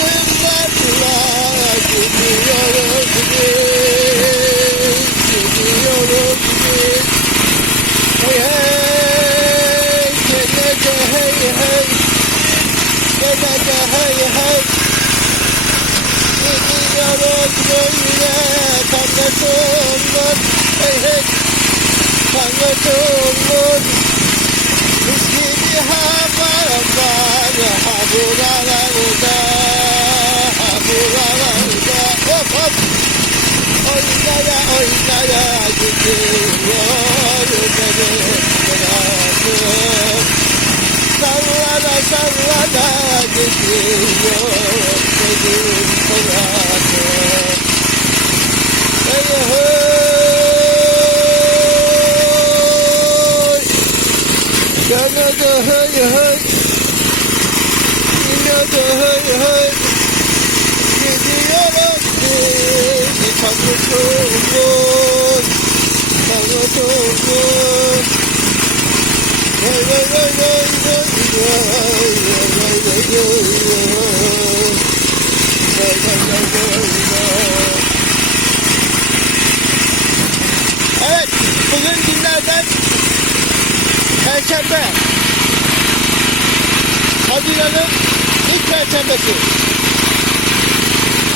Adımlarla gidiyoruz biz, gidiyoruz biz. Hey hey, gelece hey hey, gelece hey hey. Gidiyoruz böyle tanrıtılır, hey hey, tanrıtılır. Mis gibi hava var, ha buralarda, ha buralarda. Hop hop, oynaya oynaya gidiyor benim bırakım. Sallana sallana gidiyor benim bırakım. Hey hey. Yanada hey hey Yanada hey hey Gidiyorum seni Tanrıcığımın Tanrıcığımın Vay vay vay vay vay vay Vay vay vay vay vay Vay vay vay vay vay Evet, bugün günlerden Perşembe. Haziran'ın ilk perşembesi.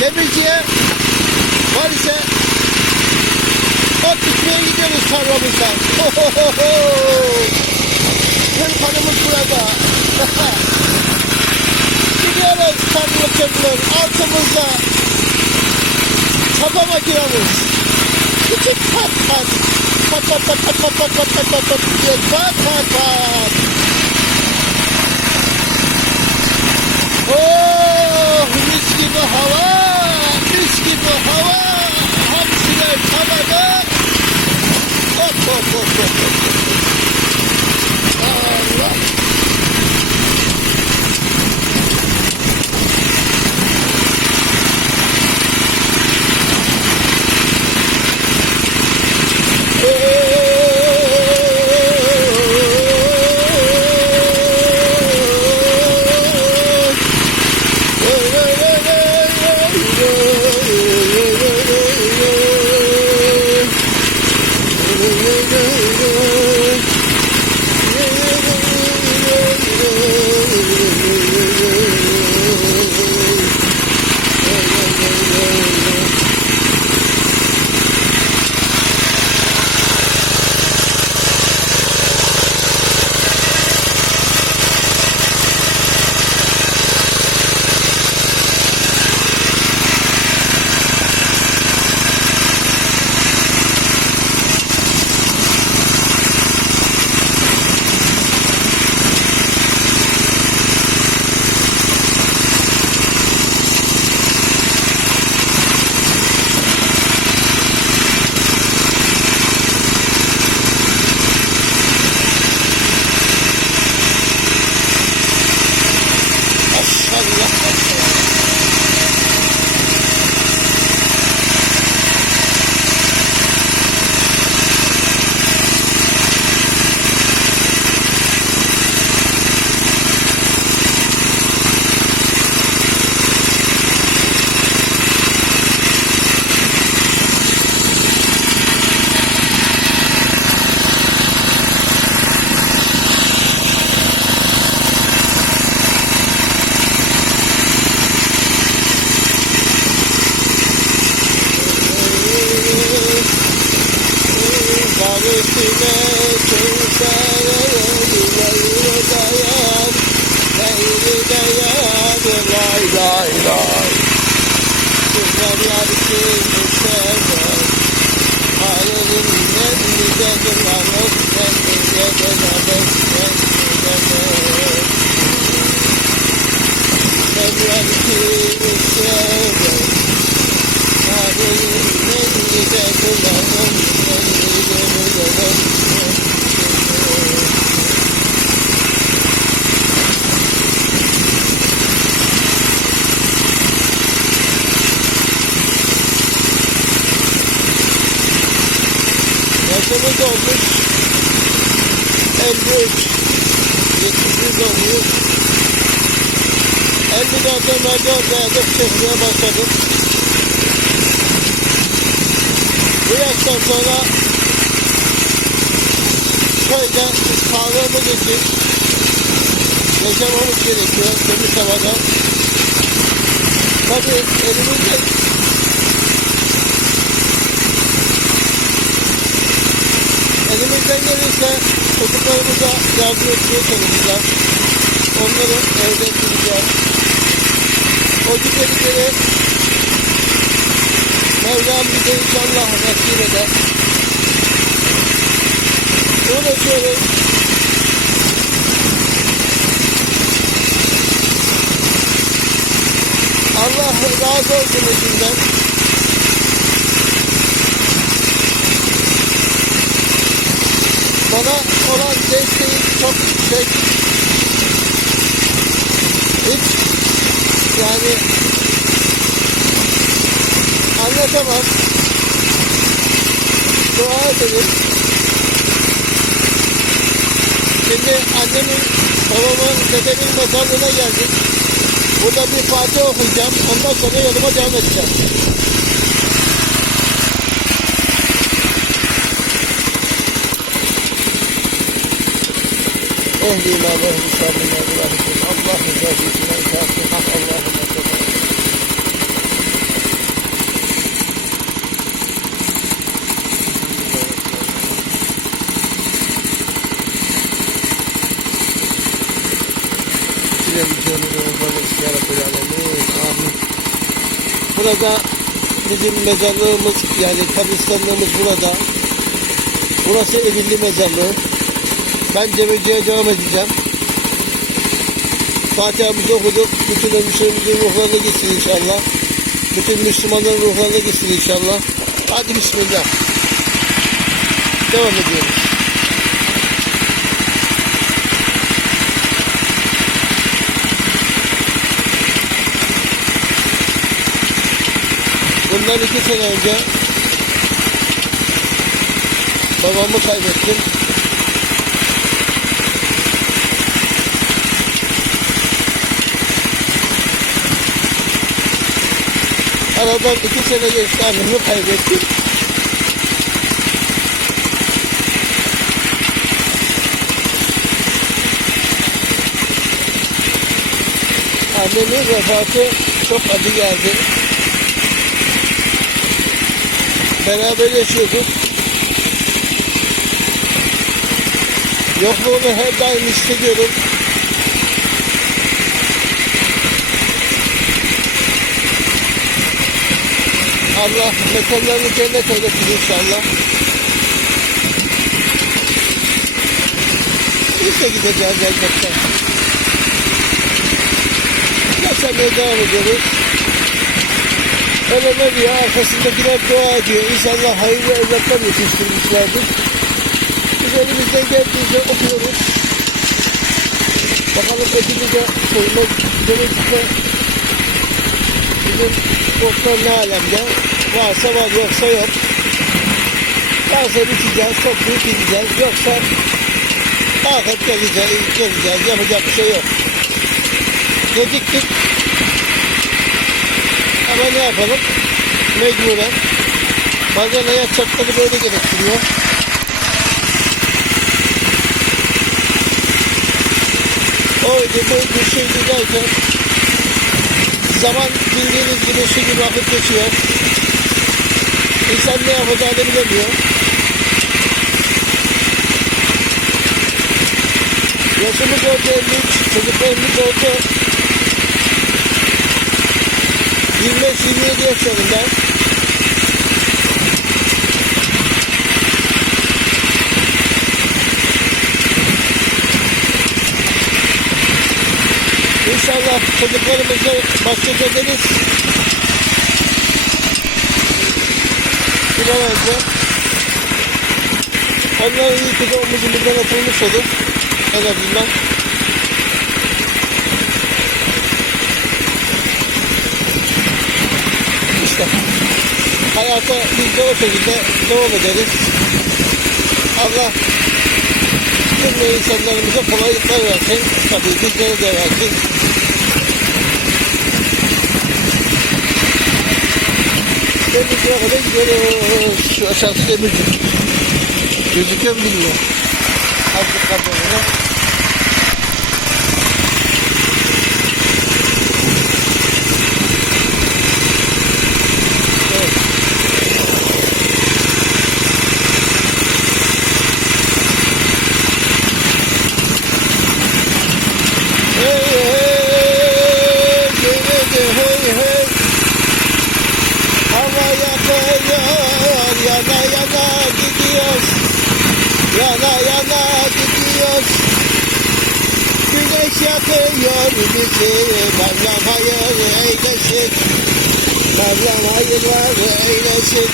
Demirci'ye var ise ot bitmeye gidiyoruz tarlamızdan. Tırpanımız burada. gidiyoruz tarla tırpılır. Altımızda çapa makinamız. Küçük pat pat. Pat pat pat pat pat pat pat pat pat pat diyor. Pat pat pat. Oh mis gibi hava. Mis gibi hava. Hamsiler tavada. Hop hop hop hop hop. Allah. Yeah. Yaşımız olmuş 53. 71 doğumluyuz. 54'te merdiven dayadık çekmeye başladım. Bu yaştan sonra köyde sağlığımız için yaşamamız gerekiyor temiz havada. Tabii elimizde elimizden gelirse çocuklarımıza yardım etmeye çalışacağız. Onları evde tutacağız. O güzellikleri Mevlam bize inşallah nasip eder. Uğraşıyoruz. Allah razı olsun eşinden. Bana olan desteği çok yüksek. Hiç yani anlatamam. Dua edelim. Şimdi annemin, babamın, dedemin mezarlığına geldik. Burada bir Fatiha okuyacağım. Ondan sonra yoluma devam edeceğim. Ehli ma ve ehli sabrina Allah'ım Allah rızası için en Fatiha Allah'ım Amin. Burada bizim mezarlığımız yani kabristanlığımız burada. Burası Ebilli mezarlığı. Ben Demirci'ye devam edeceğim. Fatiha'mızı okuduk. Bütün ölmüşlerimizin ruhlarına gitsin inşallah. Bütün Müslümanların ruhlarına gitsin inşallah. Hadi Bismillah. Devam ediyoruz. Bundan iki sene önce babamı kaybettim. Aradan iki sene geçti annemi kaybettim. Annemin vefatı çok acı geldi. Beraber yaşıyorduk. Yokluğunu her daim hissediyorum. Allah mekanlarını cennet eylesin inşallah. Biz de gideceğiz elbette. Yaşamaya devam ediyoruz. Ölenler diyor arkasındakiler dua ediyor. İnşallah hayırlı evlatlar yetiştirmişlerdir. Biz elimizden geldiğince okuyoruz. Bakalım ödülü de koymak gerekirse bizim doktor ne alemde varsa var yoksa yok. Varsa biteceğiz, çok büyük gideceğiz. Yoksa kalkıp geleceğiz, geleceğiz. Yapacak bir şey yok. Geciktik. Ama ne yapalım? Mecburen. Bazen hayat şartları böyle gerektiriyor. Oydu buydu şeydi derken zaman bildiğiniz gibi su gibi akıp geçiyor. İnsan ne yapacağını bilemiyor. Yaşımız oldu 53, çocuklarımız oldu 25-27 yaşlarında. İnşallah çocuklarımızı başka ederiz. Önce. Onların iyi de omuzumuzdan atılmış olur. En azından. Hayata biz de o şekilde devam ederiz. Allah tüm insanlarımıza kolaylıklar versin. Tabii bizlere de versin. Demirci'ye kadar gidiyoruz. Şu aşağısı Demirci. Gözüküyor mu bilmiyorum. Azıcık kamerayla. Evet. Hey hey, hey hey hey. Hava yanıyor, yana yana gidiyoruz. Yana yana gidiyoruz. Güneş yakıyor bizi, Mevlam hayır eylesin. Mevlam hayırlar eylesin.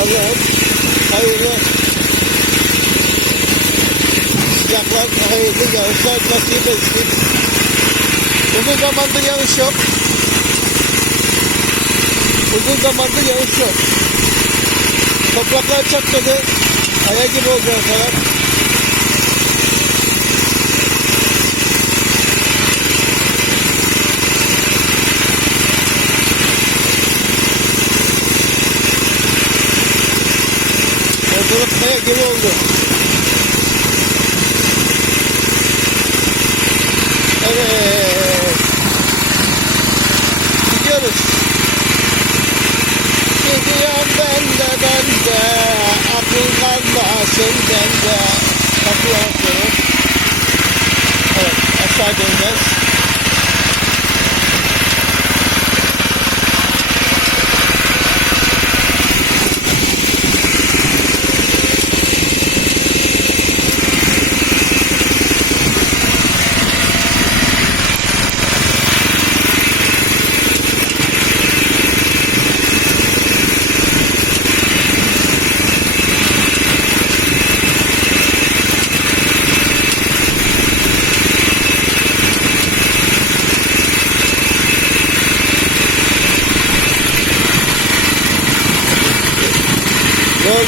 Allah'ım hayırlı sıcaklar, hayırlı yağışlar nasip etsin. Uzun zamandır yağış yok. Uzun zamandır yağış yok. Topraklar çatladı. Aya gibi oldu ortalar. Ortalık kaya gibi oldu. Evet. change and uh,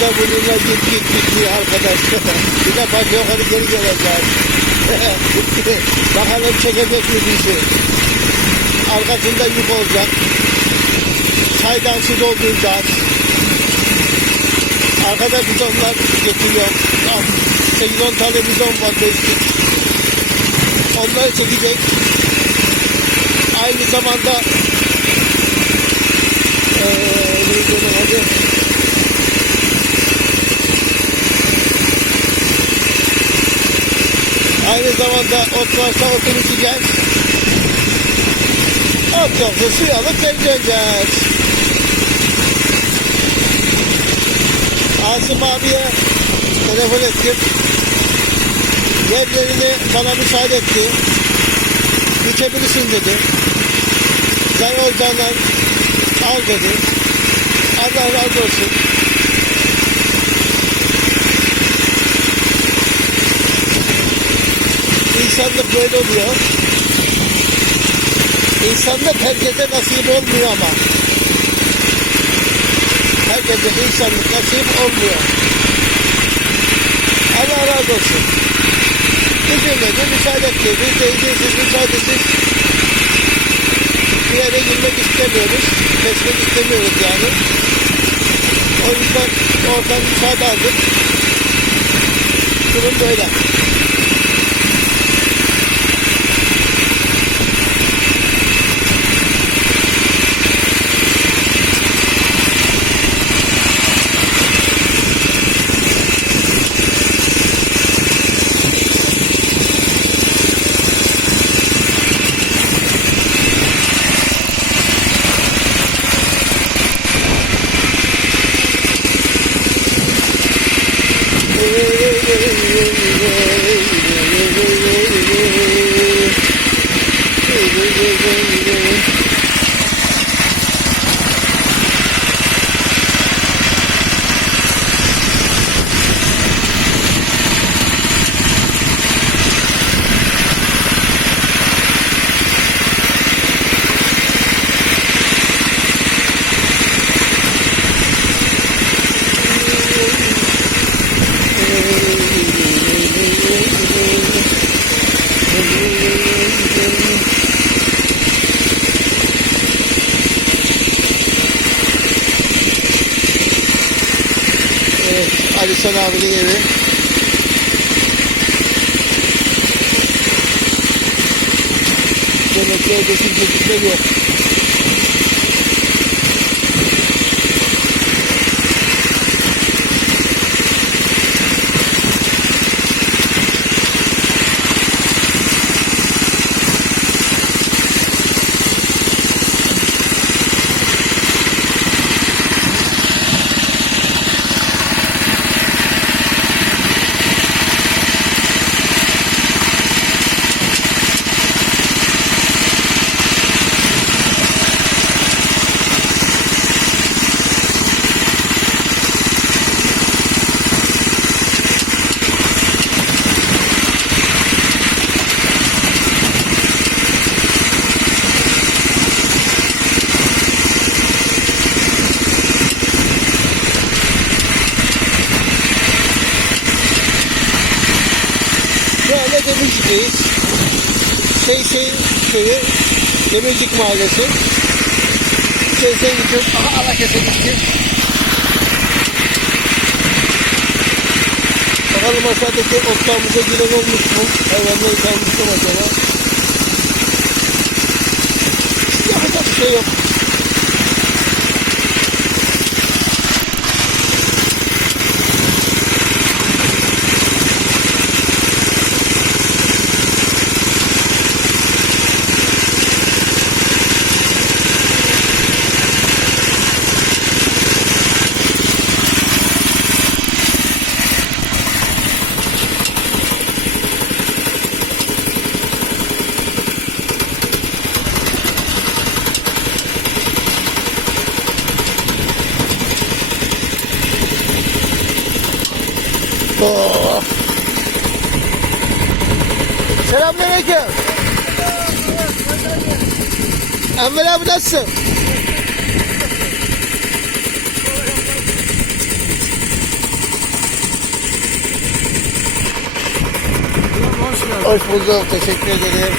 Yolda bununla git git gitmiyor arkadaş. bir de bak yukarı geri geleceğiz. Bakalım çekecek mi bizi. Arkasında yük olacak. Çaydan su dolduracağız. Arkada bidonlar getiriyor. 8-10 tane bidon var beşlik. Onları çekecek. Aynı zamanda eee zamanda ot varsa otunu içeceğiz. Ot yoksa suyu alıp geri döneceğiz. Asım abiye telefon ettim. Yerlerini bana müsaade etti. Dikebilirsin dedi. Sen olacağından al dedi. Allah razı olsun. İnsanlık böyle oluyor. İnsanlık herkese nasip olmuyor ama. Herkese insanlık nasip olmuyor. Allah razı olsun. Üzülmedi, müsaade etti. Biz de izinsiz, müsaadesiz bir yere girmek istemiyoruz. Kesmek istemiyoruz yani. O yüzden oradan müsaade aldık. Durum böyle. do, do, do superior. Demircik mahallesi. Şey gidiyoruz. Aha Alakese gitti. Bakalım aşağıdaki otlarımıza giren olmuş mu? Hayvanları kalmış mı acaba? Yapacak bir şey yok. Oh. Selamünaleyküm. Enver abi nasılsın? Hoş bulduk. Teşekkür ederim.